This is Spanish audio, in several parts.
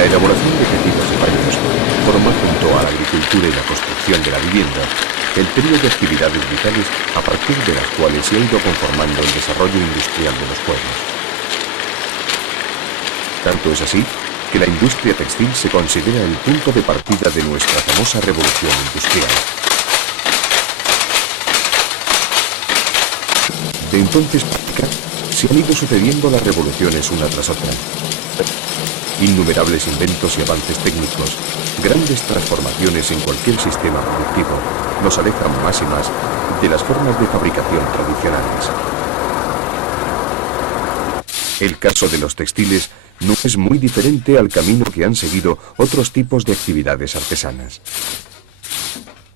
La elaboración de tejidos y paños forma, junto a la agricultura y la construcción de la vivienda, el trío de actividades vitales a partir de las cuales se ha ido conformando el desarrollo industrial de los pueblos. Tanto es así que la industria textil se considera el punto de partida de nuestra famosa revolución industrial. De entonces para acá se han ido sucediendo las revoluciones una tras otra. Innumerables inventos y avances técnicos, grandes transformaciones en cualquier sistema productivo, nos alejan más y más de las formas de fabricación tradicionales. El caso de los textiles no es muy diferente al camino que han seguido otros tipos de actividades artesanas.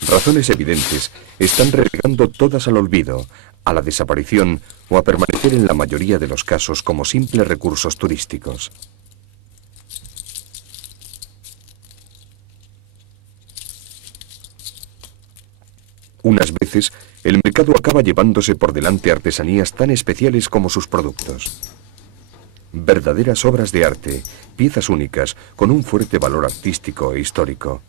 Razones evidentes están relegando todas al olvido, a la desaparición o a permanecer en la mayoría de los casos como simples recursos turísticos. Unas veces, el mercado acaba llevándose por delante artesanías tan especiales como sus productos. Verdaderas obras de arte, piezas únicas, con un fuerte valor artístico e histórico.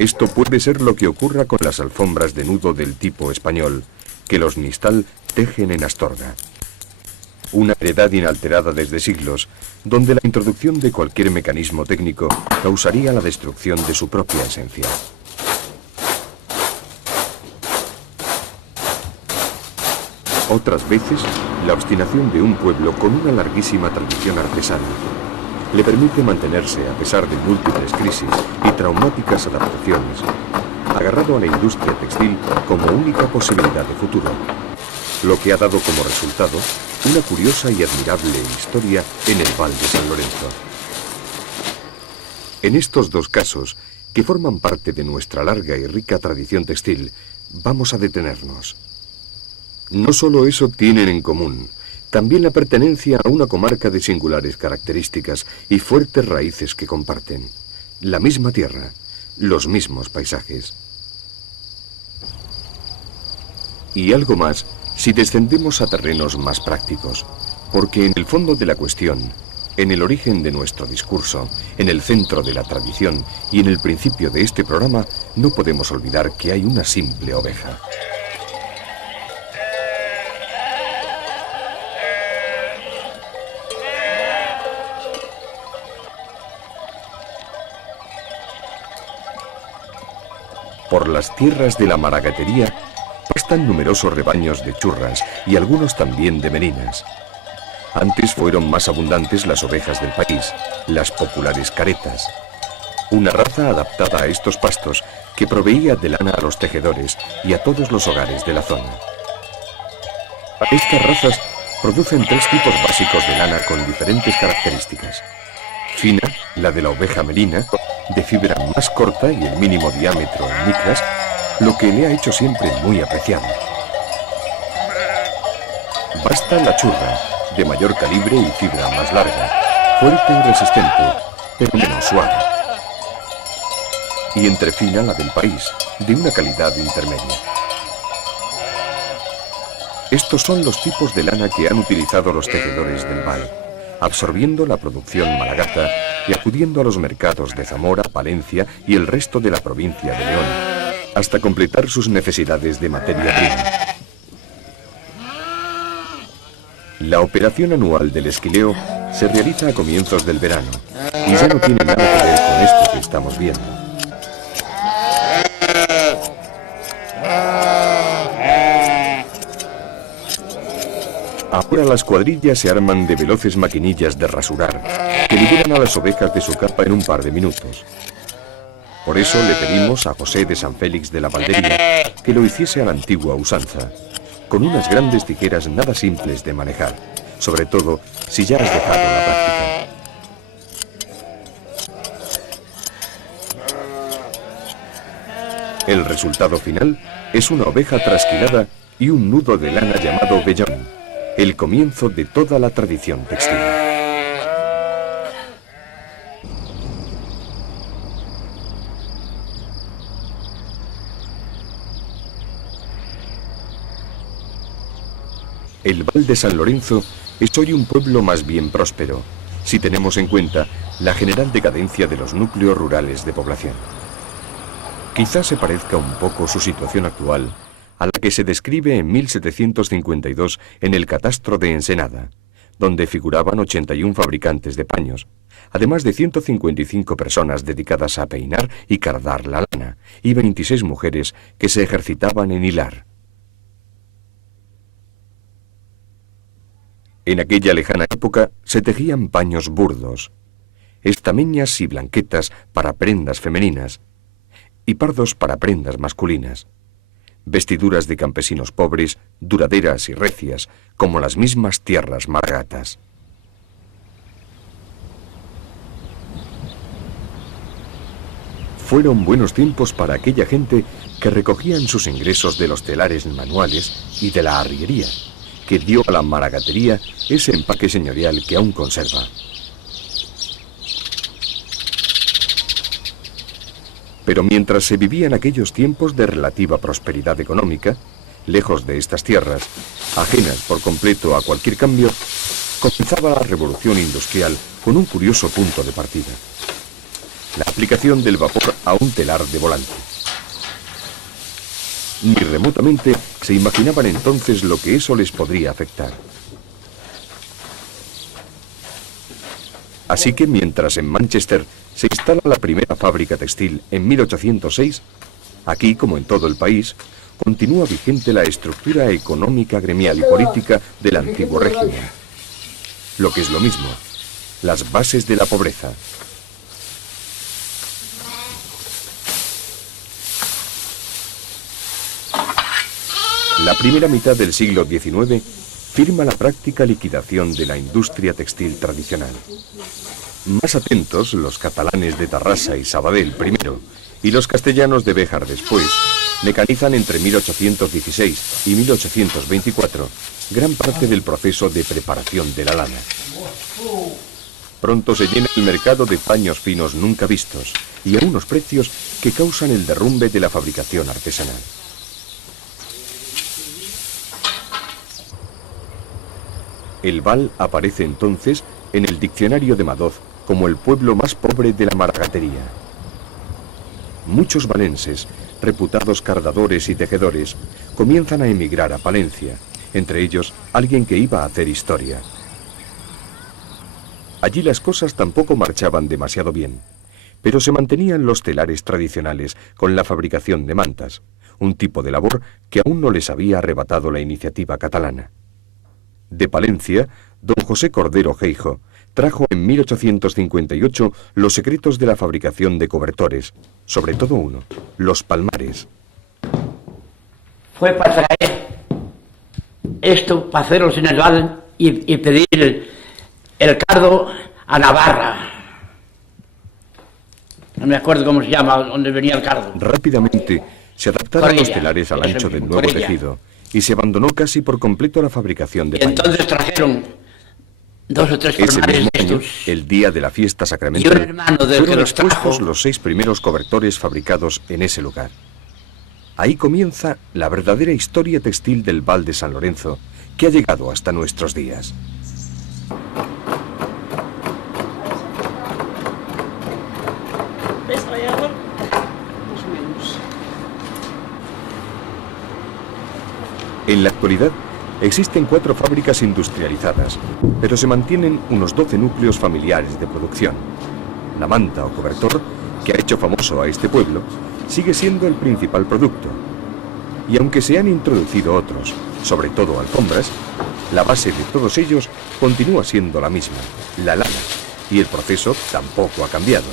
Esto puede ser lo que ocurra con las alfombras de nudo del tipo español, que los Nistal tejen en Astorga. Una heredad inalterada desde siglos, donde la introducción de cualquier mecanismo técnico causaría la destrucción de su propia esencia. Otras veces, la obstinación de un pueblo con una larguísima tradición artesana le permite mantenerse, a pesar de múltiples crisis y traumáticas adaptaciones, agarrado a la industria textil como única posibilidad de futuro, lo que ha dado como resultado una curiosa y admirable historia en el Val de San Lorenzo. En estos dos casos, que forman parte de nuestra larga y rica tradición textil, vamos a detenernos. No solo eso tienen en común, también la pertenencia a una comarca de singulares características y fuertes raíces que comparten. La misma tierra, los mismos paisajes. Y algo más si descendemos a terrenos más prácticos, porque en el fondo de la cuestión, en el origen de nuestro discurso, en el centro de la tradición y en el principio de este programa, no podemos olvidar que hay una simple oveja. Por las tierras de la maragatería pastan numerosos rebaños de churras y algunos también de merinas. Antes fueron más abundantes las ovejas del país, las populares caretas, una raza adaptada a estos pastos que proveía de lana a los tejedores y a todos los hogares de la zona. Estas razas producen tres tipos básicos de lana con diferentes características. Fina, la de la oveja merina, de fibra más corta y el mínimo diámetro en micras, lo que le ha hecho siempre muy apreciado. Basta la churra, de mayor calibre y fibra más larga, fuerte y resistente, pero menos suave. Y entrefina la del país, de una calidad intermedia. Estos son los tipos de lana que han utilizado los tejedores del Val, absorbiendo la producción malagata y acudiendo a los mercados de Zamora, Palencia y el resto de la provincia de León, hasta completar sus necesidades de materia prima. La operación anual del esquileo se realiza a comienzos del verano y ya no tiene nada que ver con esto que estamos viendo. Ahora las cuadrillas se arman de veloces maquinillas de rasurar que liberan a las ovejas de su capa en un par de minutos. Por eso le pedimos a José de San Félix de la Valdería que lo hiciese a la antigua usanza, con unas grandes tijeras nada simples de manejar, sobre todo si ya has dejado la práctica. El resultado final es una oveja trasquilada y un nudo de lana llamado vellón, el comienzo de toda la tradición textil. El Val de San Lorenzo es hoy un pueblo más bien próspero, si tenemos en cuenta la general decadencia de los núcleos rurales de población. Quizás se parezca un poco su situación actual a la que se describe en 1752 en el catastro de Ensenada, donde figuraban 81 fabricantes de paños, además de 155 personas dedicadas a peinar y cardar la lana, y 26 mujeres que se ejercitaban en hilar. En aquella lejana época se tejían paños burdos, estameñas y blanquetas para prendas femeninas, y pardos para prendas masculinas, vestiduras de campesinos pobres, duraderas y recias, como las mismas tierras maragatas. Fueron buenos tiempos para aquella gente que recogían sus ingresos de los telares manuales y de la arriería, que dio a la maragatería ese empaque señorial que aún conserva. Pero mientras se vivían aquellos tiempos de relativa prosperidad económica, lejos de estas tierras, ajenas por completo a cualquier cambio, comenzaba la revolución industrial con un curioso punto de partida: la aplicación del vapor a un telar de volante. Ni remotamente se imaginaban entonces lo que eso les podría afectar. Así que mientras en Manchester se instala la primera fábrica textil en 1806, aquí, como en todo el país, continúa vigente la estructura económica, gremial y política del antiguo régimen. Lo que es lo mismo, las bases de la pobreza. La primera mitad del siglo XIX firma la práctica liquidación de la industria textil tradicional. Más atentos, los catalanes de Tarrasa y Sabadell primero, y los castellanos de Béjar después, mecanizan entre 1816 y 1824 gran parte del proceso de preparación de la lana. Pronto se llena el mercado de paños finos nunca vistos, y a unos precios que causan el derrumbe de la fabricación artesanal. El Val aparece entonces en el diccionario de Madoz como el pueblo más pobre de la maragatería. Muchos valenses, reputados cardadores y tejedores, comienzan a emigrar a Palencia, entre ellos alguien que iba a hacer historia. Allí las cosas tampoco marchaban demasiado bien, pero se mantenían los telares tradicionales con la fabricación de mantas, un tipo de labor que aún no les había arrebatado la iniciativa catalana. De Palencia, don José Cordero Geijo trajo en 1858 los secretos de la fabricación de cobertores, sobre todo uno, los palmares. Fue para traer esto, para hacerlo en el Val y pedir el cardo a Navarra. No me acuerdo cómo se llama, donde venía el cardo. Rápidamente se adaptaron los telares al ancho del nuevo tejido y se abandonó casi por completo la fabricación de paños. Entonces trajeron 2 o 3 Ese palmares mismo de año, estos. el día de la fiesta Y un sacramental, hermano del que fueron los trajo. expuestos los 6 primeros cobertores fabricados en ese lugar. Ahí comienza la verdadera historia textil del Val de San Lorenzo, que ha llegado hasta nuestros días. ¿Ves, rallador? Más o menos. En la actualidad, existen 4 fábricas industrializadas, pero se mantienen unos 12 núcleos familiares de producción. La manta o cobertor, que ha hecho famoso a este pueblo, sigue siendo el principal producto. Y aunque se han introducido otros, sobre todo alfombras, la base de todos ellos continúa siendo la misma, la lana, y el proceso tampoco ha cambiado.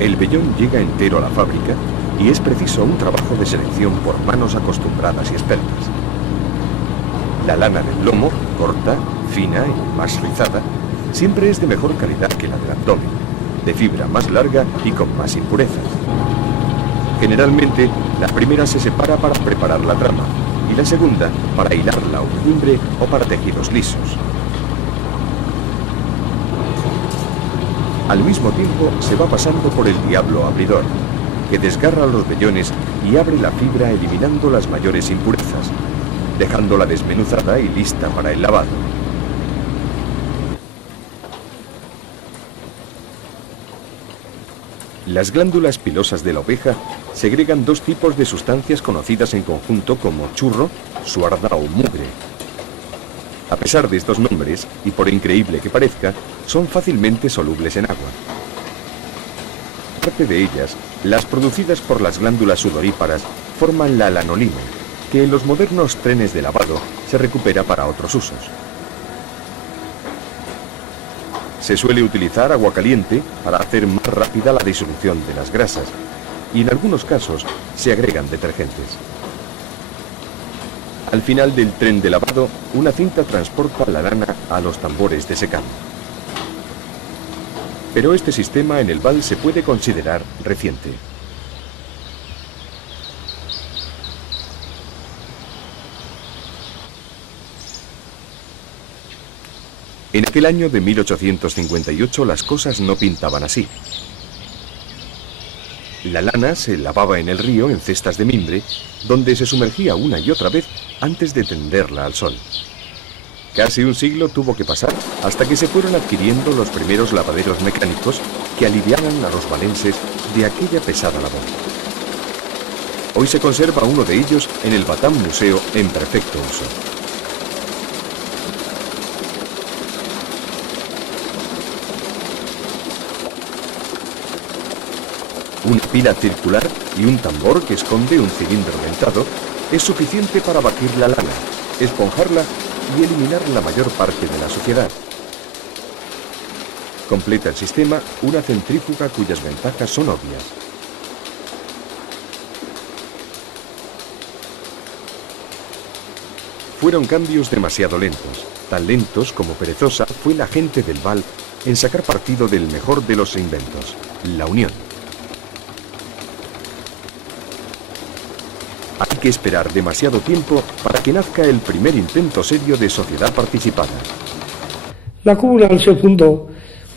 El vellón llega entero a la fábrica y es preciso un trabajo de selección por manos acostumbradas y expertas. La lana del lomo, corta, fina y más rizada, siempre es de mejor calidad que la del abdomen, de fibra más larga y con más impurezas. Generalmente, la primera se separa para preparar la trama y la segunda para hilar la urdimbre o para tejidos lisos. Al mismo tiempo se va pasando por el diablo abridor, que desgarra los vellones y abre la fibra eliminando las mayores impurezas, dejándola desmenuzada y lista para el lavado. Las glándulas pilosas de la oveja segregan dos tipos de sustancias conocidas en conjunto como churro, suarda o mugre. A pesar de estos nombres, y por increíble que parezca, son fácilmente solubles en agua. Parte de ellas, las producidas por las glándulas sudoríparas, forman la lanolina, que en los modernos trenes de lavado se recupera para otros usos. Se suele utilizar agua caliente para hacer más rápida la disolución de las grasas, y en algunos casos se agregan detergentes. Al final del tren de lavado, una cinta transporta la lana a los tambores de secado. Pero este sistema en el Val se puede considerar reciente. En aquel año de 1858 las cosas no pintaban así. La lana se lavaba en el río en cestas de mimbre, donde se sumergía una y otra vez antes de tenderla al sol. Casi un siglo tuvo que pasar hasta que se fueron adquiriendo los primeros lavaderos mecánicos que aliviaran a los valenses de aquella pesada labor. Hoy se conserva uno de ellos en el Batán Museo en perfecto uso. Una pila circular y un tambor que esconde un cilindro dentado es suficiente para batir la lana, esponjarla y eliminar la mayor parte de la suciedad. Completa el sistema una centrífuga cuyas ventajas son obvias. Fueron cambios demasiado lentos, tan lentos como perezosa fue la gente del Val en sacar partido del mejor de los inventos, la unión. Hay que esperar demasiado tiempo para que nazca el primer intento serio de sociedad participada. La comunal se fundó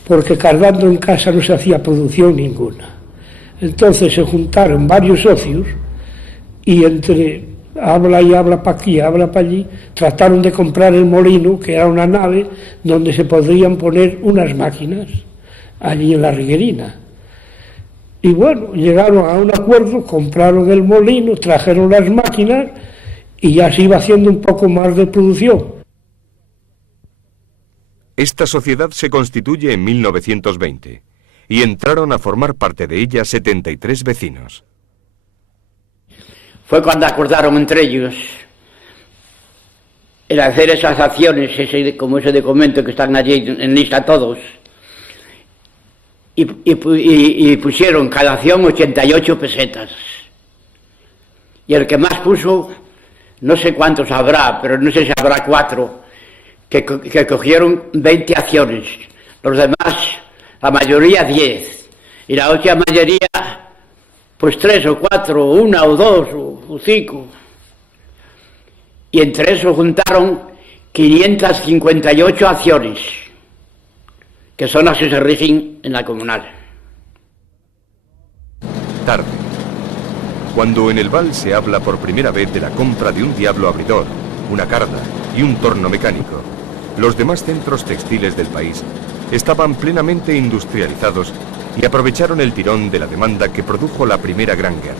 porque cargando en casa no se hacía producción ninguna. Entonces se juntaron varios socios y entre habla y habla para aquí, habla para allí, trataron de comprar el molino, que era una nave donde se podrían poner unas máquinas allí en la Riguerina. Y bueno, llegaron a un acuerdo, compraron el molino, trajeron las máquinas y ya se iba haciendo un poco más de producción. Esta sociedad se constituye en 1920 y entraron a formar parte de ella 73 vecinos. Fue cuando acordaron entre ellos el hacer esas acciones, como ese documento que están allí en lista todos. Y pusieron cada acción 88 pesetas. Y el que más puso, no sé cuántos habrá, pero no sé si habrá 4, que cogieron 20 acciones. Los demás, la mayoría 10. Y la otra mayoría, pues 3 o 4, 1 o 2 o 5. Y entre eso juntaron 558 acciones, que son las que se rigen en la comunal. Tarde. Cuando en el Val se habla por primera vez de la compra de un diablo abridor, una carda y un torno mecánico, los demás centros textiles del país estaban plenamente industrializados y aprovecharon el tirón de la demanda que produjo la Primera Gran Guerra.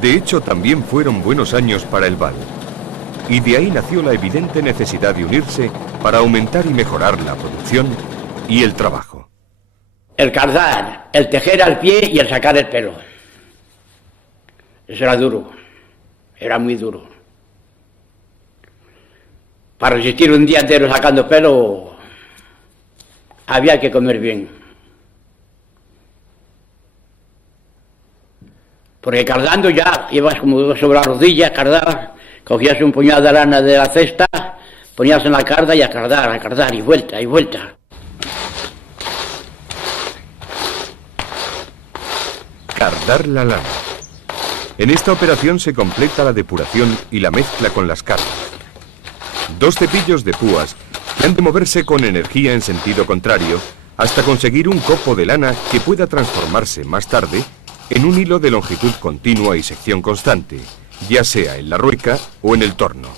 De hecho, también fueron buenos años para el Val, y de ahí nació la evidente necesidad de unirse para aumentar y mejorar la producción y el trabajo. El cardar, el tejer al pie y el sacar el pelo. Eso era duro, era muy duro. Para resistir un día entero sacando pelo, había que comer bien. Porque cardando ya ibas como sobre la rodilla, cardar, cogías un puñado de lana de la cesta, ponías en la carda y a cardar, y vuelta, y vuelta. Cardar la lana. En esta operación se completa la depuración y la mezcla con las cardas. 2 cepillos de púas que han de moverse con energía en sentido contrario hasta conseguir un copo de lana que pueda transformarse más tarde en un hilo de longitud continua y sección constante, ya sea en la rueca o en el torno.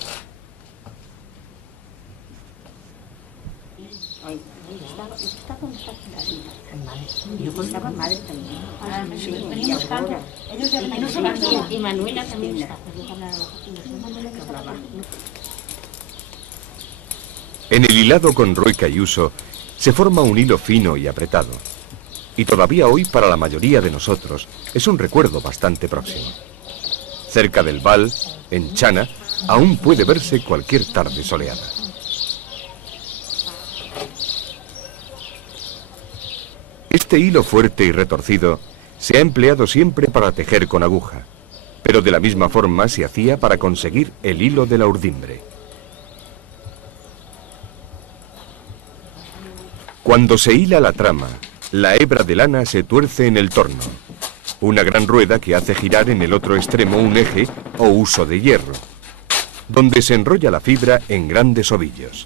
En el hilado con rueca y uso se forma un hilo fino y apretado. Y todavía hoy para la mayoría de nosotros es un recuerdo bastante próximo. Cerca del Val, en Chana, aún puede verse cualquier tarde soleada. Este hilo fuerte y retorcido se ha empleado siempre para tejer con aguja, pero de la misma forma se hacía para conseguir el hilo de la urdimbre. Cuando se hila la trama, la hebra de lana se tuerce en el torno, una gran rueda que hace girar en el otro extremo un eje o huso de hierro, donde se enrolla la fibra en grandes ovillos.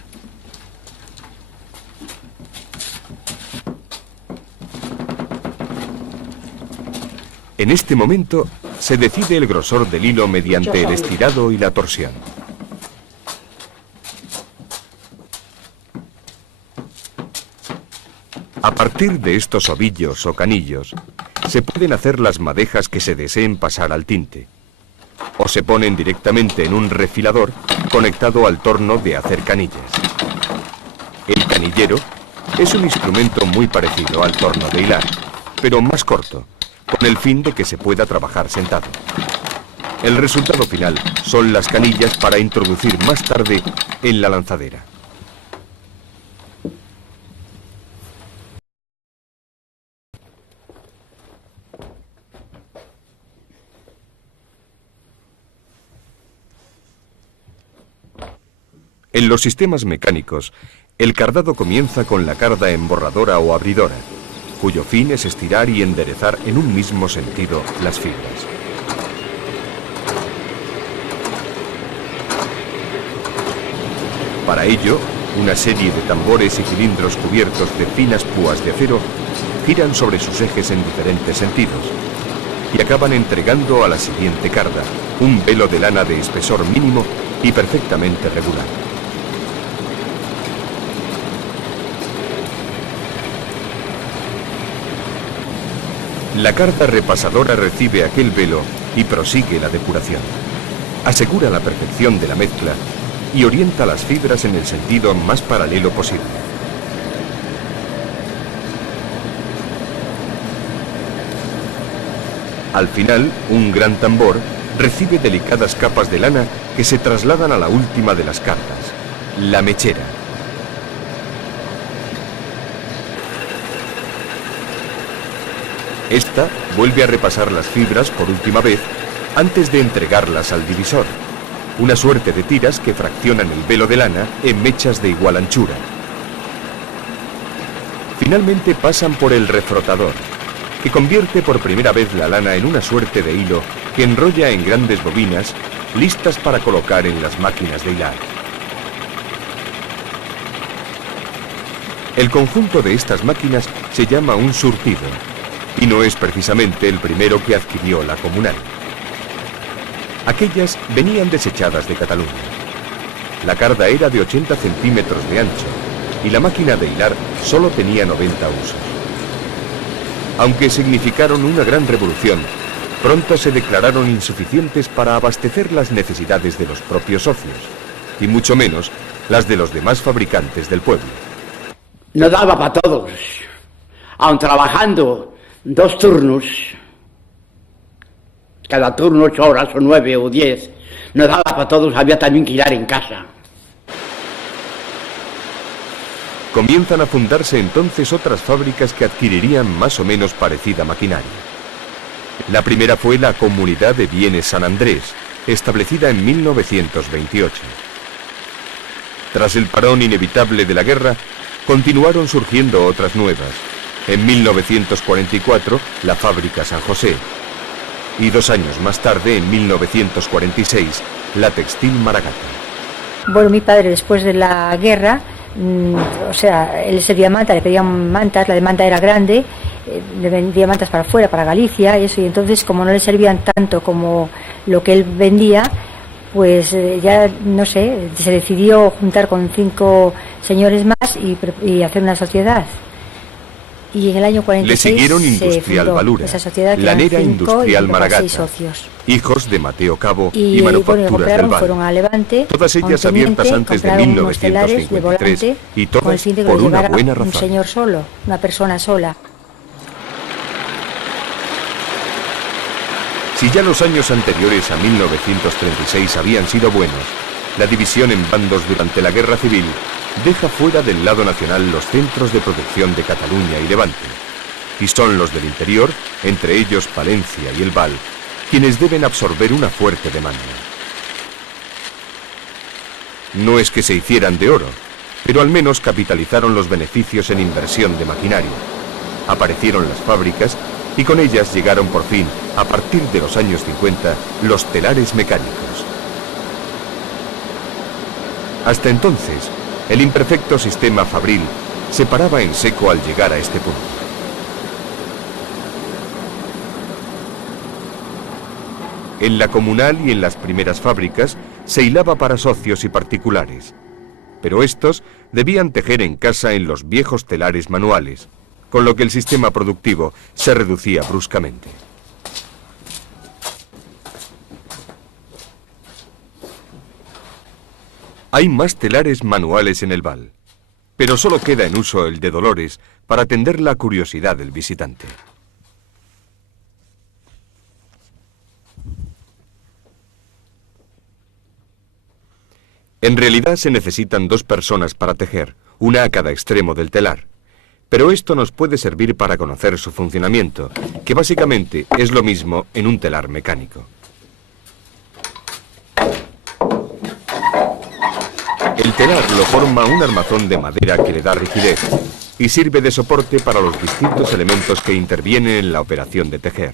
En este momento se decide el grosor del hilo mediante el estirado y la torsión. A partir de estos ovillos o canillos, se pueden hacer las madejas que se deseen pasar al tinte, o se ponen directamente en un refilador conectado al torno de hacer canillas. El canillero es un instrumento muy parecido al torno de hilar, pero más corto, con el fin de que se pueda trabajar sentado. El resultado final son las canillas para introducir más tarde en la lanzadera. En los sistemas mecánicos, el cardado comienza con la carda emborradora o abridora, cuyo fin es estirar y enderezar en un mismo sentido las fibras. Para ello, una serie de tambores y cilindros cubiertos de finas púas de acero giran sobre sus ejes en diferentes sentidos y acaban entregando a la siguiente carda un velo de lana de espesor mínimo y perfectamente regular. La carda repasadora recibe aquel velo y prosigue la depuración. Asegura la perfección de la mezcla y orienta las fibras en el sentido más paralelo posible. Al final, un gran tambor recibe delicadas capas de lana que se trasladan a la última de las cardas, la mechera. Esta vuelve a repasar las fibras por última vez antes de entregarlas al divisor, una suerte de tiras que fraccionan el velo de lana en mechas de igual anchura. Finalmente pasan por el refrotador, que convierte por primera vez la lana en una suerte de hilo que enrolla en grandes bobinas listas para colocar en las máquinas de hilar. El conjunto de estas máquinas se llama un surtido, y no es precisamente el primero que adquirió la Comunal. Aquellas venían desechadas de Cataluña. La carda era de 80 centímetros de ancho y la máquina de hilar solo tenía 90 usos. Aunque significaron una gran revolución, pronto se declararon insuficientes para abastecer las necesidades de los propios socios, y mucho menos las de los demás fabricantes del pueblo. No daba para todos, aun trabajando 2 turnos, cada turno 8 horas o 9 o 10, no daba para todos, había también que hilar en casa. Comienzan a fundarse entonces otras fábricas que adquirirían más o menos parecida maquinaria. La primera fue la Comunidad de Bienes San Andrés, establecida en 1928. Tras el parón inevitable de la guerra, continuaron surgiendo otras nuevas. En 1944, la Fábrica San José. Y 2 años más tarde, en 1946, la Textil Maragata. Bueno, mi padre después de la guerra o sea, él servía manta, le pedían mantas, la demanda era grande, le vendía mantas para afuera, para Galicia y eso, y entonces como no le servían tanto como lo que él vendía, pues ya, no sé, se decidió juntar con 5 señores más y hacer una sociedad. Y en el año 46 le siguieron Industrial Valura, esa sociedad, Lanera Industrial y Maragata, 6 socios. Hijos de Mateo Cabo y Bueno, Manufacturas del Val. fueron a Levante, Todas ellas a un teniente, abiertas antes de compraron unos telares de 1953 volante, y con el todas fin de que por lo una llevara buena un razón. señor solo, una persona sola. Si ya los años anteriores a 1936 habían sido buenos, la división en bandos durante la Guerra Civil deja fuera del lado nacional los centros de producción de Cataluña y Levante. Y son los del interior, entre ellos Palencia y el Val, quienes deben absorber una fuerte demanda. No es que se hicieran de oro, pero al menos capitalizaron los beneficios en inversión de maquinaria. Aparecieron las fábricas y con ellas llegaron por fin, a partir de los años 50, los telares mecánicos. Hasta entonces, el imperfecto sistema fabril se paraba en seco al llegar a este punto. En la comunal y en las primeras fábricas se hilaba para socios y particulares, pero estos debían tejer en casa en los viejos telares manuales, con lo que el sistema productivo se reducía bruscamente. Hay más telares manuales en el Val, pero solo queda en uso el de Dolores para atender la curiosidad del visitante. En realidad se necesitan 2 personas para tejer, una a cada extremo del telar. Pero esto nos puede servir para conocer su funcionamiento, que básicamente es lo mismo en un telar mecánico. El telar lo forma un armazón de madera que le da rigidez y sirve de soporte para los distintos elementos que intervienen en la operación de tejer.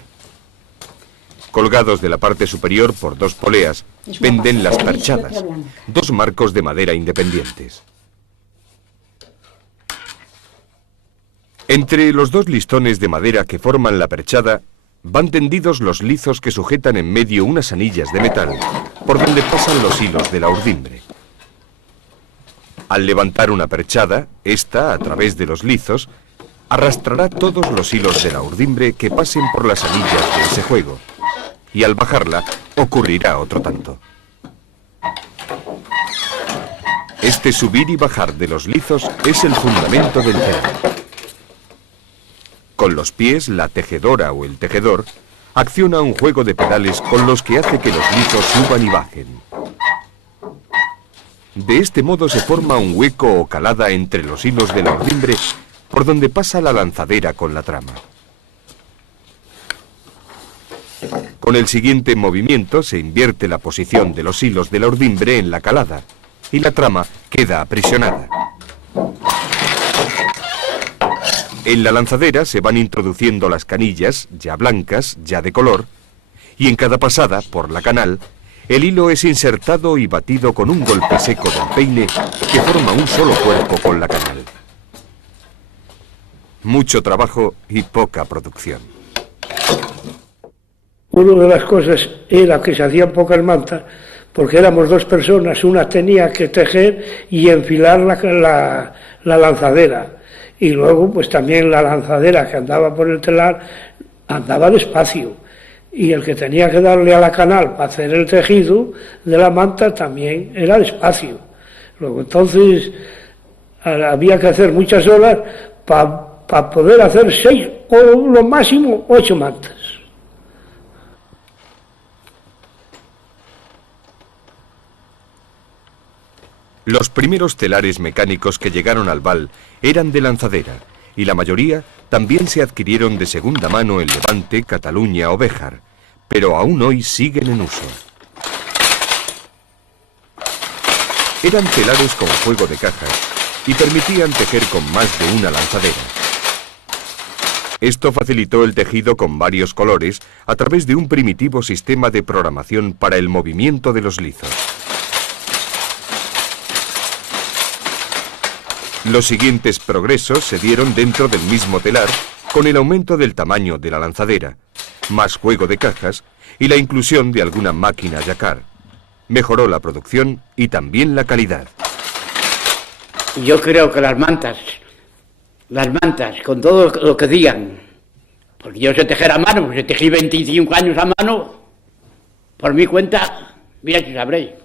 Colgados de la parte superior por 2 poleas, penden las perchadas, 2 marcos de madera independientes. Entre los 2 listones de madera que forman la perchada, van tendidos los lizos que sujetan en medio unas anillas de metal, por donde pasan los hilos de la urdimbre. Al levantar una perchada, esta, a través de los lizos, arrastrará todos los hilos de la urdimbre que pasen por las anillas de ese juego, y al bajarla ocurrirá otro tanto. Este subir y bajar de los lizos es el fundamento del telar. Con los pies, la tejedora o el tejedor acciona un juego de pedales con los que hace que los lizos suban y bajen. De este modo se forma un hueco o calada entre los hilos de la urdimbre por donde pasa la lanzadera con la trama. Con el siguiente movimiento se invierte la posición de los hilos de la urdimbre en la calada y la trama queda aprisionada. En la lanzadera se van introduciendo las canillas, ya blancas, ya de color, y en cada pasada, por la canal, el hilo es insertado y batido con un golpe seco del peine que forma un solo cuerpo con la canal. Mucho trabajo y poca producción. Una de las cosas era que se hacían pocas mantas porque éramos 2 personas, una tenía que tejer y enfilar la lanzadera. Y luego, pues también la lanzadera que andaba por el telar andaba despacio. Y el que tenía que darle a la canal para hacer el tejido de la manta también era despacio. Luego, entonces, había que hacer muchas horas para poder hacer 6 o lo máximo 8 mantas. Los primeros telares mecánicos que llegaron al Val eran de lanzadera, y la mayoría también se adquirieron de segunda mano en Levante, Cataluña o Béjar, pero aún hoy siguen en uso. Eran telares con juego de cajas y permitían tejer con más de una lanzadera. Esto facilitó el tejido con varios colores a través de un primitivo sistema de programación para el movimiento de los lizos. Los siguientes progresos se dieron dentro del mismo telar, con el aumento del tamaño de la lanzadera, más juego de cajas y la inclusión de alguna máquina Jacquard. Mejoró la producción y también la calidad. Yo creo que las mantas, con todo lo que digan, porque yo sé tejer a mano, pues tejí 25 años a mano, por mi cuenta, mira si sabré.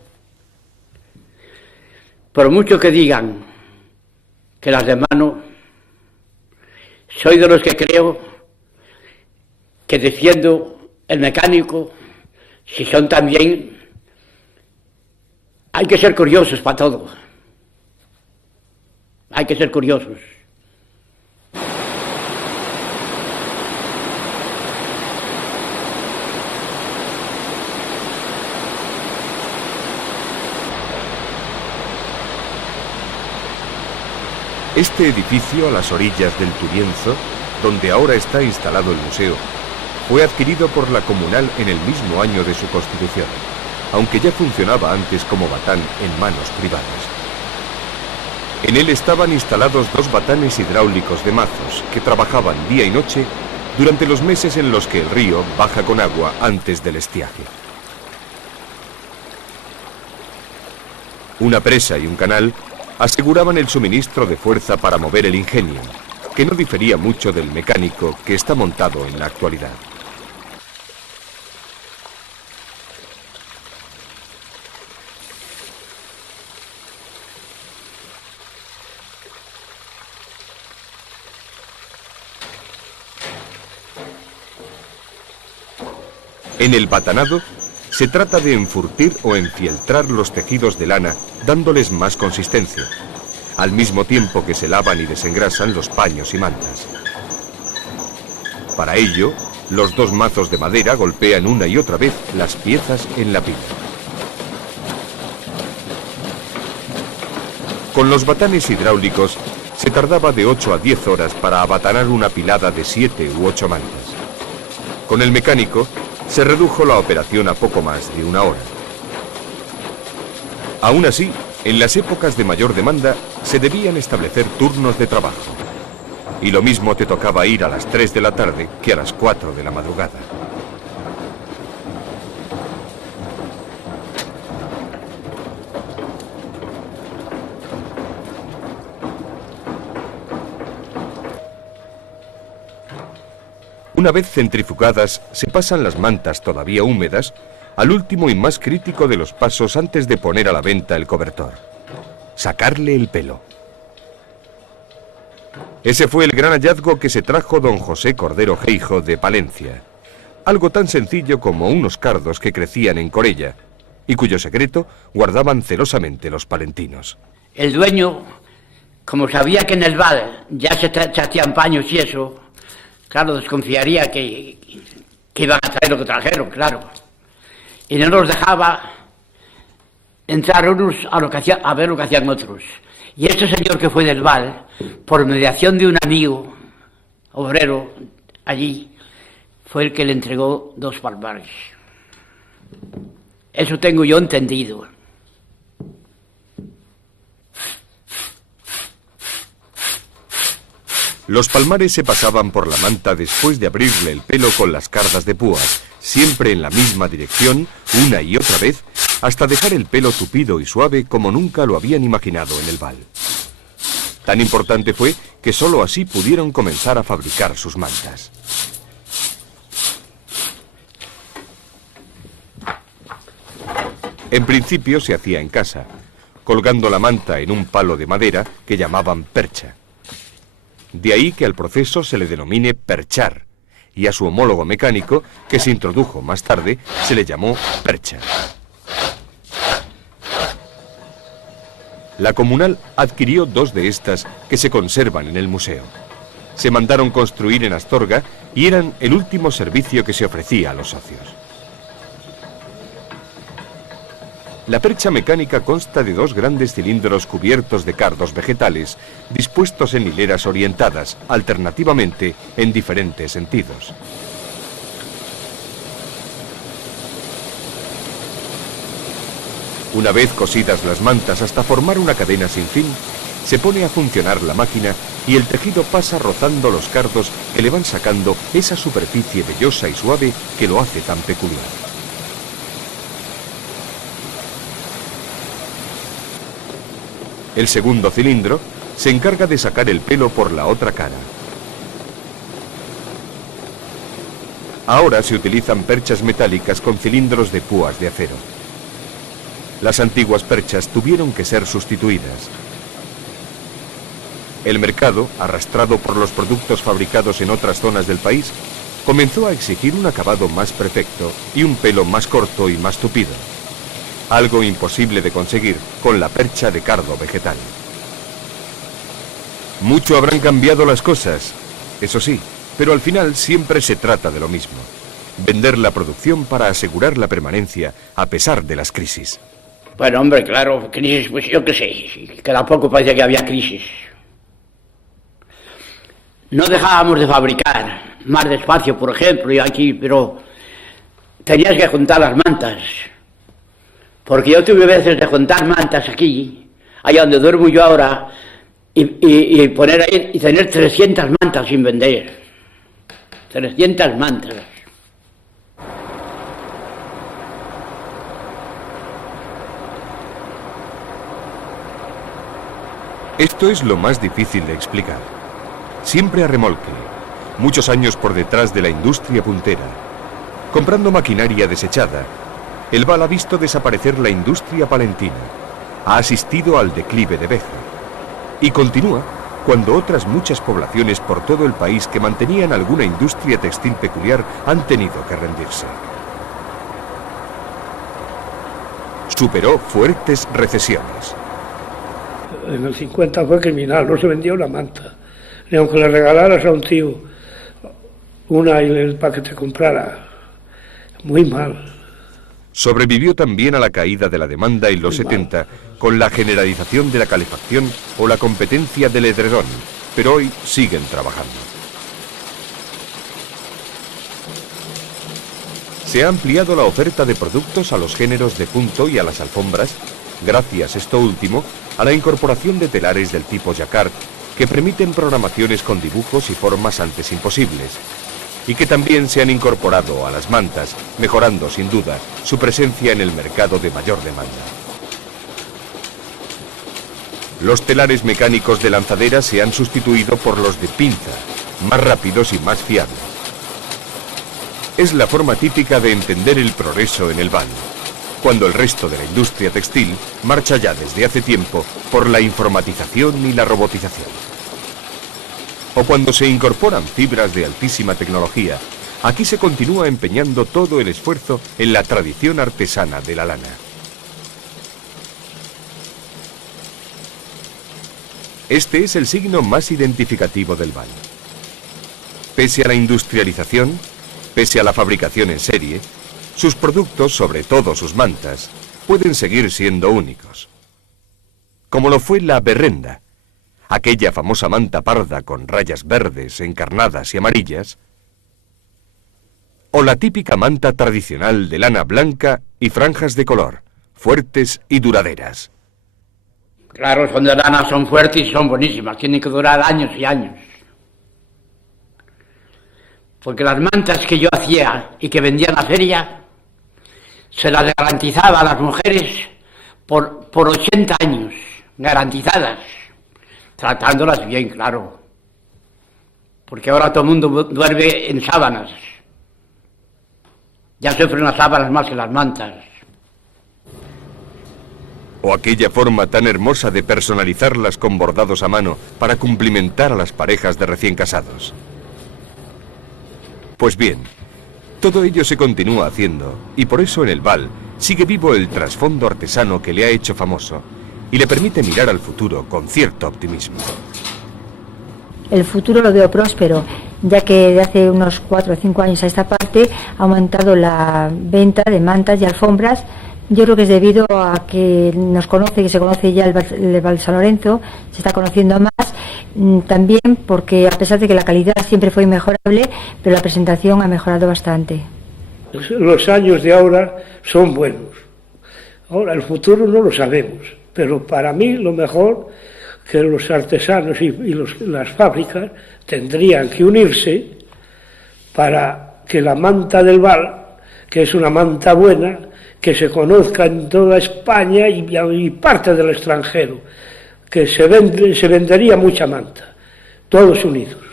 Por mucho que digan que las de mano, soy de los que creo que defiendo el mecánico, si son también, hay que ser curiosos para todo. Hay que ser curiosos. Este edificio a las orillas del Turienzo, donde ahora está instalado el museo, fue adquirido por la Comunal en el mismo año de su constitución, aunque ya funcionaba antes como batán en manos privadas. En él estaban instalados 2 batanes hidráulicos de Mazos, que trabajaban día y noche durante los meses en los que el río baja con agua antes del estiaje. Una presa y un canal aseguraban el suministro de fuerza para mover el ingenio, que no difería mucho del mecánico que está montado en la actualidad. En el batanado se trata de enfurtir o enfieltrar los tejidos de lana, dándoles más consistencia, al mismo tiempo que se lavan y desengrasan los paños y mantas. Para ello, los 2 mazos de madera golpean una y otra vez las piezas en la pila. Con los batanes hidráulicos se tardaba de 8 a 10 horas para abatanar una pilada de 7 u 8 mantas. Con el mecánico se redujo la operación a poco más de 1 hora. Aún así, en las épocas de mayor demanda se debían establecer turnos de trabajo. Y lo mismo te tocaba ir a las 3 de la tarde que a las 4 de la madrugada. Una vez centrifugadas, se pasan las mantas todavía húmedas al último y más crítico de los pasos antes de poner a la venta el cobertor: sacarle el pelo. Ese fue el gran hallazgo que se trajo don José Cordero Geijo de Palencia. Algo tan sencillo como unos cardos que crecían en Corella y cuyo secreto guardaban celosamente los palentinos. El dueño, como sabía que en el val ya se hacían paños y eso, claro, desconfiaría que iban a traer lo que trajeron, claro. Y no nos dejaba entrar unos a ver lo que hacían otros. Y este señor que fue del val, por mediación de un amigo obrero allí, fue el que le entregó 2 palmares. Eso tengo yo entendido. Los palmares se pasaban por la manta después de abrirle el pelo con las cardas de púas, siempre en la misma dirección, una y otra vez, hasta dejar el pelo tupido y suave como nunca lo habían imaginado en el val. Tan importante fue que sólo así pudieron comenzar a fabricar sus mantas. En principio se hacía en casa, colgando la manta en un palo de madera que llamaban percha. De ahí que al proceso se le denomine perchar, y a su homólogo mecánico, que se introdujo más tarde, se le llamó percha. La Comunal adquirió 2 de estas que se conservan en el museo. Se mandaron construir en Astorga y eran el último servicio que se ofrecía a los socios. La percha mecánica consta de 2 grandes cilindros cubiertos de cardos vegetales, dispuestos en hileras orientadas, alternativamente, en diferentes sentidos. Una vez cosidas las mantas hasta formar una cadena sin fin, Se pone a funcionar la máquina y el tejido pasa rozando los cardos que le van sacando esa superficie vellosa y suave que lo hace tan peculiar. El segundo cilindro se encarga de sacar el pelo por la otra cara. Ahora se utilizan perchas metálicas con cilindros de púas de acero. Las antiguas perchas tuvieron que ser sustituidas. El mercado, arrastrado por los productos fabricados en otras zonas del país, comenzó a exigir un acabado más perfecto y un pelo más corto y más tupido. Algo imposible de conseguir con la percha de cardo vegetal. Mucho habrán cambiado las cosas, eso sí, pero al final siempre se trata de lo mismo. Vender la producción para asegurar la permanencia a pesar de las crisis. Bueno, hombre, claro, crisis, pues yo qué sé, que tampoco parecía que había crisis. No dejábamos de fabricar, más despacio, por ejemplo, y aquí, pero tenías que juntar las mantas. Porque yo tuve veces de juntar mantas aquí, allá donde duermo yo ahora, y poner ahí, y tener 300 mantas sin vender. 300 mantas. Esto es lo más difícil de explicar. Siempre a remolque, muchos años por detrás de la industria puntera, comprando maquinaria desechada, el Val ha visto desaparecer la industria palentina, ha asistido al declive de Béjar y continúa cuando otras muchas poblaciones por todo el país que mantenían alguna industria textil peculiar han tenido que rendirse. Superó fuertes recesiones. En el 50 fue criminal, no se vendía una manta, ni aunque le regalaras a un tío una para que te comprara. Muy mal. Sobrevivió también a la caída de la demanda en los 70 con la generalización de la calefacción o la competencia del edredón, pero hoy siguen trabajando. Se ha ampliado la oferta de productos a los géneros de punto y a las alfombras, gracias, esto último, a la incorporación de telares del tipo jacquard que permiten programaciones con dibujos y formas antes imposibles, y que también se han incorporado a las mantas, mejorando sin duda su presencia en el mercado de mayor demanda. Los telares mecánicos de lanzadera se han sustituido por los de pinza, más rápidos y más fiables. Es la forma típica de entender el progreso en el Val, cuando el resto de la industria textil marcha ya desde hace tiempo por la informatización y la robotización. O cuando se incorporan fibras de altísima tecnología, aquí se continúa empeñando todo el esfuerzo en la tradición artesana de la lana. Este es el signo más identificativo del Val. Pese a la industrialización, pese a la fabricación en serie, sus productos, sobre todo sus mantas, pueden seguir siendo únicos. Como lo fue la berrenda, aquella famosa manta parda con rayas verdes, encarnadas y amarillas, o la típica manta tradicional de lana blanca y franjas de color, fuertes y duraderas. Claro, son de lana, son fuertes y son buenísimas, tienen que durar años y años. Porque las mantas que yo hacía y que vendía en la feria, se las garantizaba a las mujeres por 80 años, garantizadas. Tratándolas bien, claro. Porque ahora todo el mundo duerme en sábanas. Ya sufren las sábanas más que las mantas. O aquella forma tan hermosa de personalizarlas con bordados a mano para cumplimentar a las parejas de recién casados. Pues bien, todo ello se continúa haciendo, y por eso en el Val sigue vivo el trasfondo artesano que le ha hecho famoso y le permite mirar al futuro con cierto optimismo. El futuro lo veo próspero, ya que de hace unos 4 o 5 años a esta parte ha aumentado la venta de mantas y alfombras. Yo creo que es debido a que que se conoce ya el Val San Lorenzo, se está conociendo más, también porque a pesar de que la calidad siempre fue inmejorable, pero la presentación ha mejorado bastante. Los años de ahora son buenos. Ahora el futuro no lo sabemos, pero para mí lo mejor, que los artesanos y las fábricas tendrían que unirse para que la manta del Val, que es una manta buena, que se conozca en toda España y parte del extranjero, que se vendería mucha manta, todos unidos.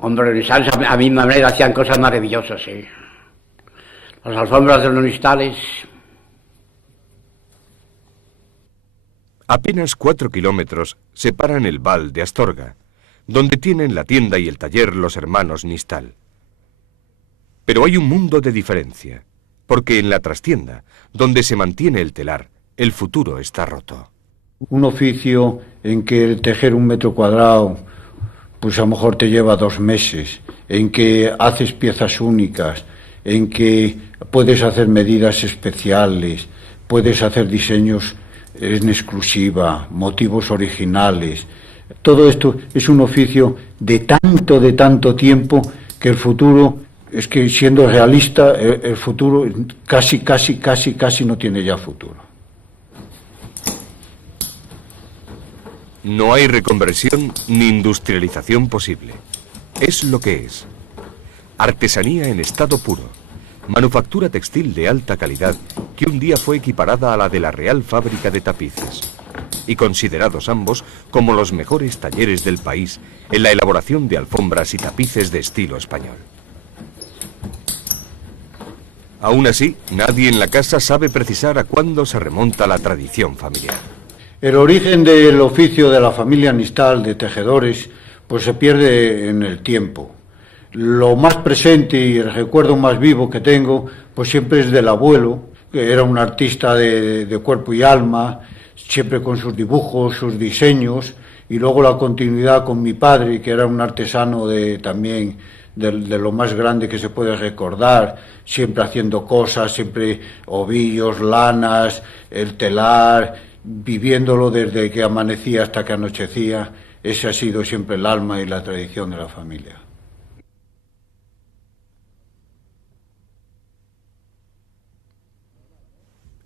Hombre, en Nistales a mi manera hacían cosas maravillosas, sí. Las alfombras de los Nistales. Apenas 4 kilómetros separan el Val de Astorga, donde tienen la tienda y el taller los hermanos Nistal. Pero hay un mundo de diferencia, porque en la trastienda, donde se mantiene el telar, el futuro está roto. Un oficio en que el tejer 1 metro cuadrado, pues a lo mejor te lleva 2 meses, en que haces piezas únicas, en que puedes hacer medidas especiales, puedes hacer diseños en exclusiva, motivos originales. Todo esto es un oficio de tanto tiempo que el futuro, es que siendo realista, el futuro casi no tiene ya futuro. No hay reconversión ni industrialización posible. Es lo que es. Artesanía en estado puro. Manufactura textil de alta calidad que un día fue equiparada a la de la Real Fábrica de Tapices y considerados ambos como los mejores talleres del país en la elaboración de alfombras y tapices de estilo español. Aún así, nadie en la casa sabe precisar a cuándo se remonta la tradición familiar. El origen del oficio de la familia Nistal de tejedores pues se pierde en el tiempo. Lo más presente y el recuerdo más vivo que tengo pues siempre es del abuelo, que era un artista de cuerpo y alma, siempre con sus dibujos, sus diseños, y luego la continuidad con mi padre, que era un artesano también de lo más grande que se puede recordar, siempre haciendo cosas, siempre ovillos, lanas, el telar, viviéndolo desde que amanecía hasta que anochecía. Ese ha sido siempre el alma y la tradición de la familia.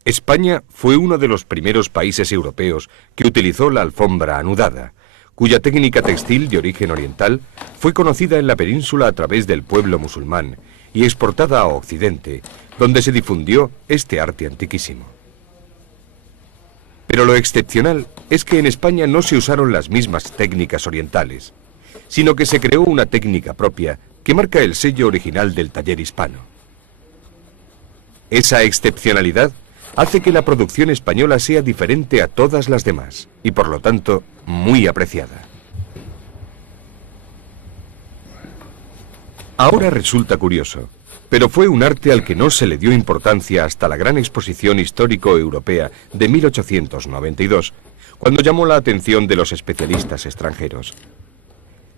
España fue uno de los primeros países europeos que utilizó la alfombra anudada, cuya técnica textil de origen oriental fue conocida en la península a través del pueblo musulmán y exportada a Occidente, donde se difundió este arte antiquísimo. Pero lo excepcional es que en España no se usaron las mismas técnicas orientales, sino que se creó una técnica propia que marca el sello original del taller hispano. Esa excepcionalidad hace que la producción española sea diferente a todas las demás y, por lo tanto, muy apreciada. Ahora resulta curioso, pero fue un arte al que no se le dio importancia hasta la gran exposición histórico-europea de 1892, cuando llamó la atención de los especialistas extranjeros.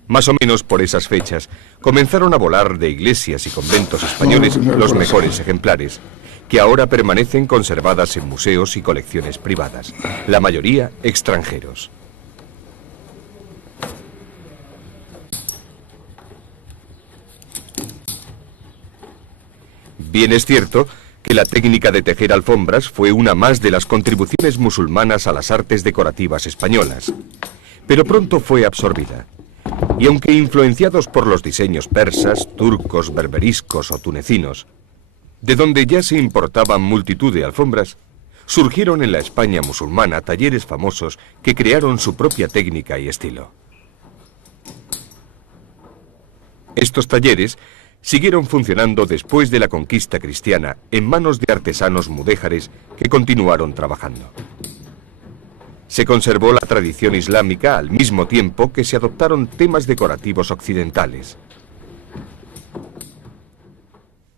Más o menos por esas fechas, comenzaron a volar de iglesias y conventos españoles los mejores ejemplares, que ahora permanecen conservadas en museos y colecciones privadas, la mayoría extranjeros. Bien es cierto que la técnica de tejer alfombras fue una más de las contribuciones musulmanas a las artes decorativas españolas, pero pronto fue absorbida. Y aunque influenciados por los diseños persas, turcos, berberiscos o tunecinos, de donde ya se importaban multitud de alfombras, surgieron en la España musulmana talleres famosos que crearon su propia técnica y estilo. Estos talleres siguieron funcionando después de la conquista cristiana en manos de artesanos mudéjares que continuaron trabajando. Se conservó la tradición islámica al mismo tiempo que se adoptaron temas decorativos occidentales.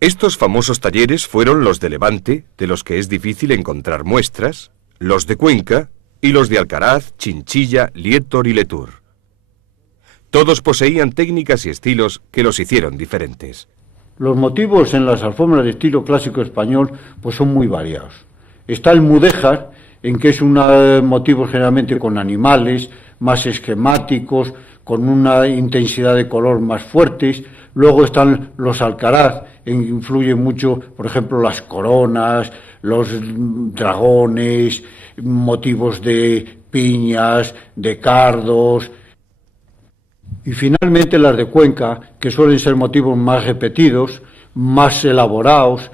Estos famosos talleres fueron los de Levante, de los que es difícil encontrar muestras, los de Cuenca y los de Alcaraz, Chinchilla, Lietor y Letur. Todos poseían técnicas y estilos que los hicieron diferentes. Los motivos en las alfombras de estilo clásico español pues son muy variados. Está el mudéjar, en que es un motivo generalmente con animales, más esquemáticos, con una intensidad de color más fuertes. Luego están los alcaraz, en que influyen mucho, por ejemplo, las coronas, los dragones, motivos de piñas, de cardos. Y finalmente las de Cuenca, que suelen ser motivos más repetidos, más elaborados,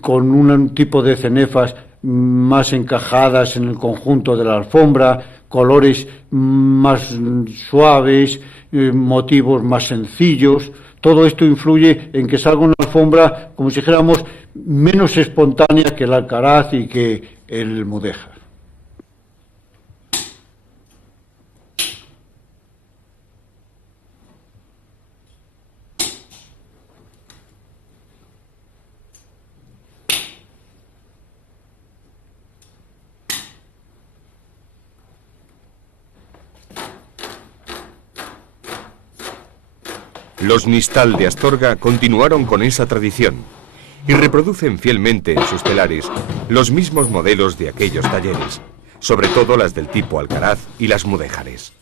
con un tipo de cenefas más encajadas en el conjunto de la alfombra, colores más suaves, motivos más sencillos. Todo esto influye en que salga una alfombra, como si dijéramos, menos espontánea que el Alcaraz y que el Mudéjar. Los Nistal de Astorga continuaron con esa tradición y reproducen fielmente en sus telares los mismos modelos de aquellos talleres, sobre todo las del tipo Alcaraz y las mudéjares.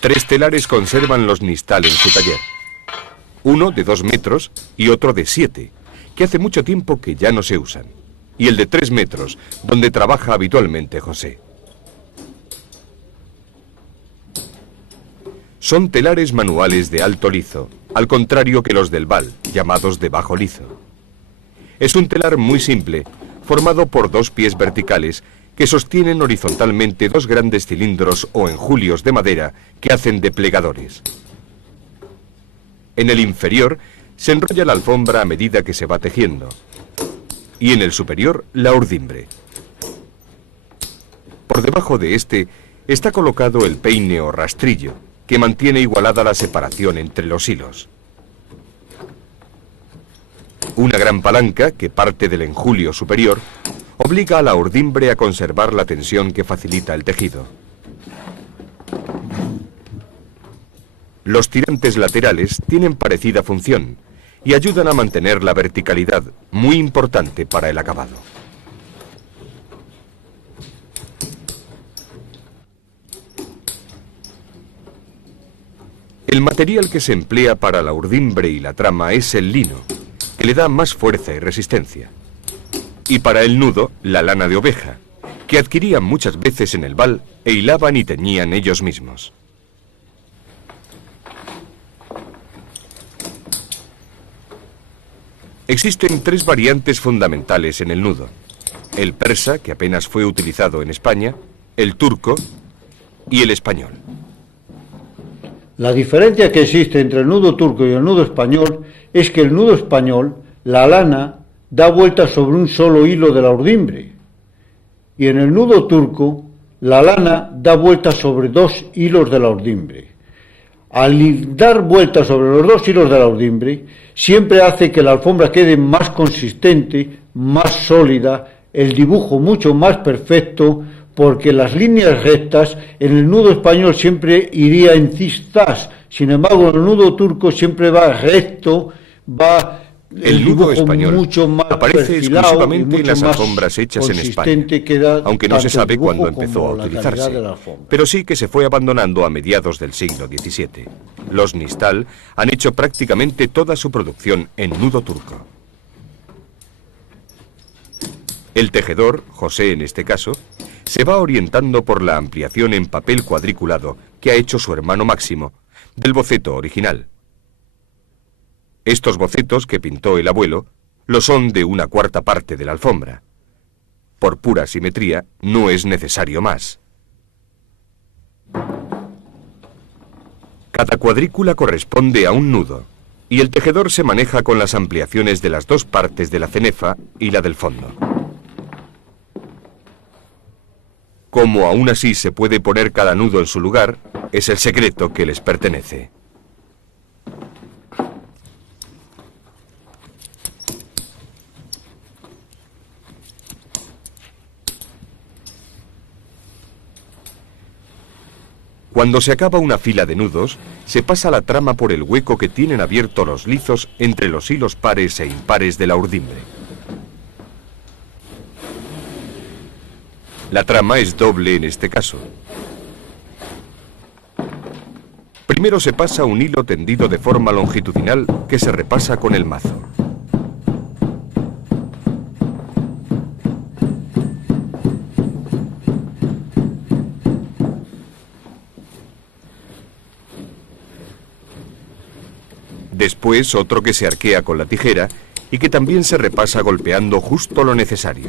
Tres telares conservan los Nistal en su taller, uno de 2 metros y otro de 7, que hace mucho tiempo que ya no se usan, y el de 3 metros, donde trabaja habitualmente José. Son telares manuales de alto lizo, al contrario que los del Val, llamados de bajo lizo. Es un telar muy simple, formado por 2 pies verticales que sostienen horizontalmente 2 grandes cilindros o enjulios de madera que hacen de plegadores. En el inferior se enrolla la alfombra a medida que se va tejiendo, y en el superior la urdimbre. Por debajo de este está colocado el peine o rastrillo, que mantiene igualada la separación entre los hilos. Una gran palanca, que parte del enjulio superior, obliga a la urdimbre a conservar la tensión que facilita el tejido. Los tirantes laterales tienen parecida función y ayudan a mantener la verticalidad, muy importante para el acabado. El material que se emplea para la urdimbre y la trama es el lino, que le da más fuerza y resistencia. Y para el nudo, la lana de oveja, que adquirían muchas veces en el Val e hilaban y teñían ellos mismos. Existen 3 variantes fundamentales en el nudo: el persa, que apenas fue utilizado en España, el turco y el español. La diferencia que existe entre el nudo turco y el nudo español es que el nudo español, la lana, da vueltas sobre un solo hilo de la urdimbre, y en el nudo turco, la lana da vueltas sobre 2 hilos de la urdimbre. Al dar vueltas sobre los 2 hilos de la urdimbre, siempre hace que la alfombra quede más consistente, más sólida, el dibujo mucho más perfecto, porque las líneas rectas en el nudo español siempre iría en zigzags. Sin embargo, el nudo turco siempre va recto, va el nudo español mucho más aparece exclusivamente en las alfombras hechas en España, aunque no se sabe cuándo empezó a utilizarse, pero sí que se fue abandonando a mediados del siglo XVII. Los Nistal han hecho prácticamente toda su producción en nudo turco. El tejedor, José en este caso, se va orientando por la ampliación en papel cuadriculado que ha hecho su hermano Máximo, del boceto original. Estos bocetos que pintó el abuelo lo son de 1/4 parte de la alfombra. Por pura simetría no es necesario más. Cada cuadrícula corresponde a un nudo, y el tejedor se maneja con las ampliaciones de las 2 partes de la cenefa y la del fondo. Como aún así se puede poner cada nudo en su lugar, es el secreto que les pertenece. Cuando se acaba una fila de nudos, se pasa la trama por el hueco que tienen abierto los lizos entre los hilos pares e impares de la urdimbre. La trama es doble en este caso. Primero se pasa un hilo tendido de forma longitudinal que se repasa con el mazo. Después otro que se arquea con la tijera y que también se repasa golpeando justo lo necesario.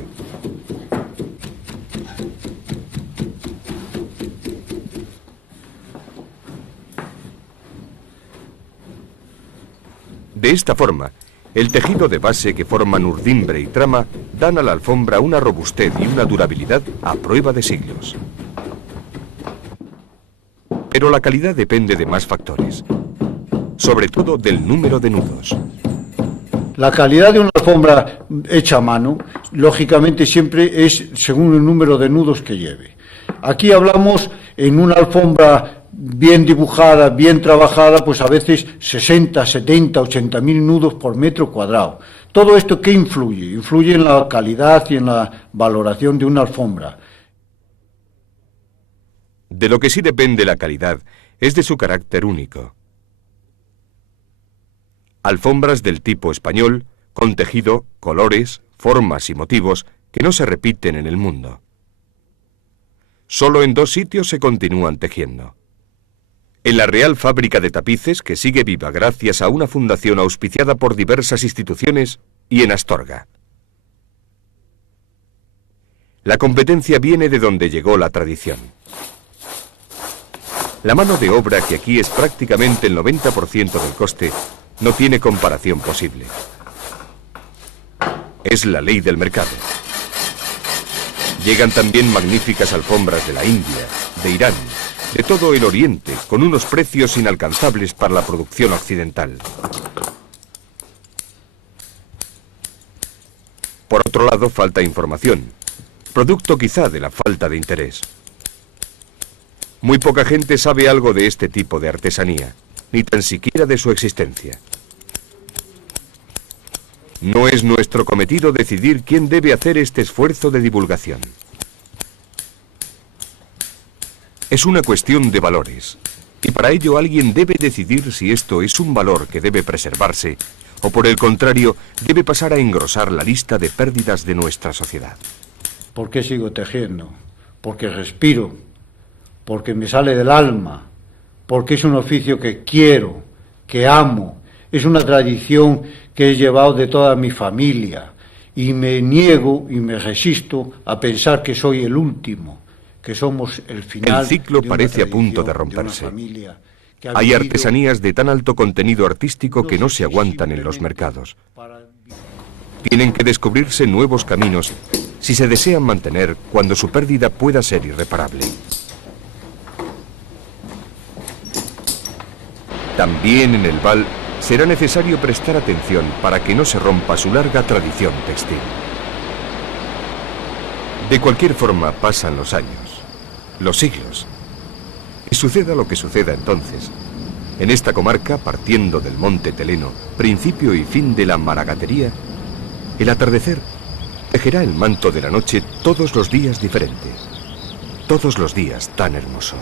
De esta forma, el tejido de base que forman urdimbre y trama dan a la alfombra una robustez y una durabilidad a prueba de siglos. Pero la calidad depende de más factores, sobre todo del número de nudos. La calidad de una alfombra hecha a mano, lógicamente siempre es según el número de nudos que lleve. Aquí hablamos en una alfombra bien dibujada, bien trabajada, pues a veces 60, 70, 80.000 nudos por metro cuadrado. ¿Todo esto qué influye? Influye en la calidad y en la valoración de una alfombra. De lo que sí depende la calidad es de su carácter único. Alfombras del tipo español, con tejido, colores, formas y motivos que no se repiten en el mundo. Solo en 2 sitios se continúan tejiendo. En la Real Fábrica de Tapices, que sigue viva gracias a una fundación auspiciada por diversas instituciones, y en Astorga. La competencia viene de donde llegó la tradición. La mano de obra, que aquí es prácticamente el 90% del coste, no tiene comparación posible. Es la ley del mercado. Llegan también magníficas alfombras de la India, de Irán, de todo el Oriente, con unos precios inalcanzables para la producción occidental. Por otro lado, falta información, producto quizá de la falta de interés. Muy poca gente sabe algo de este tipo de artesanía, ni tan siquiera de su existencia. No es nuestro cometido decidir quién debe hacer este esfuerzo de divulgación. Es una cuestión de valores, y para ello alguien debe decidir si esto es un valor que debe preservarse, o por el contrario, debe pasar a engrosar la lista de pérdidas de nuestra sociedad. ¿Por qué sigo tejiendo? Porque respiro, porque me sale del alma, porque es un oficio que quiero, que amo, es una tradición que he llevado de toda mi familia, y me niego y me resisto a pensar que soy el último, que somos el final. El ciclo parece a punto de romperse. Hay artesanías de tan alto contenido artístico que no se aguantan en los mercados. Tienen que descubrirse nuevos caminos si se desean mantener cuando su pérdida pueda ser irreparable. También en el Val será necesario prestar atención para que no se rompa su larga tradición textil. De cualquier forma, pasan los años, los siglos. Y suceda lo que suceda entonces, en esta comarca, partiendo del monte Teleno, principio y fin de la maragatería, el atardecer tejerá el manto de la noche todos los días diferente, todos los días tan hermoso.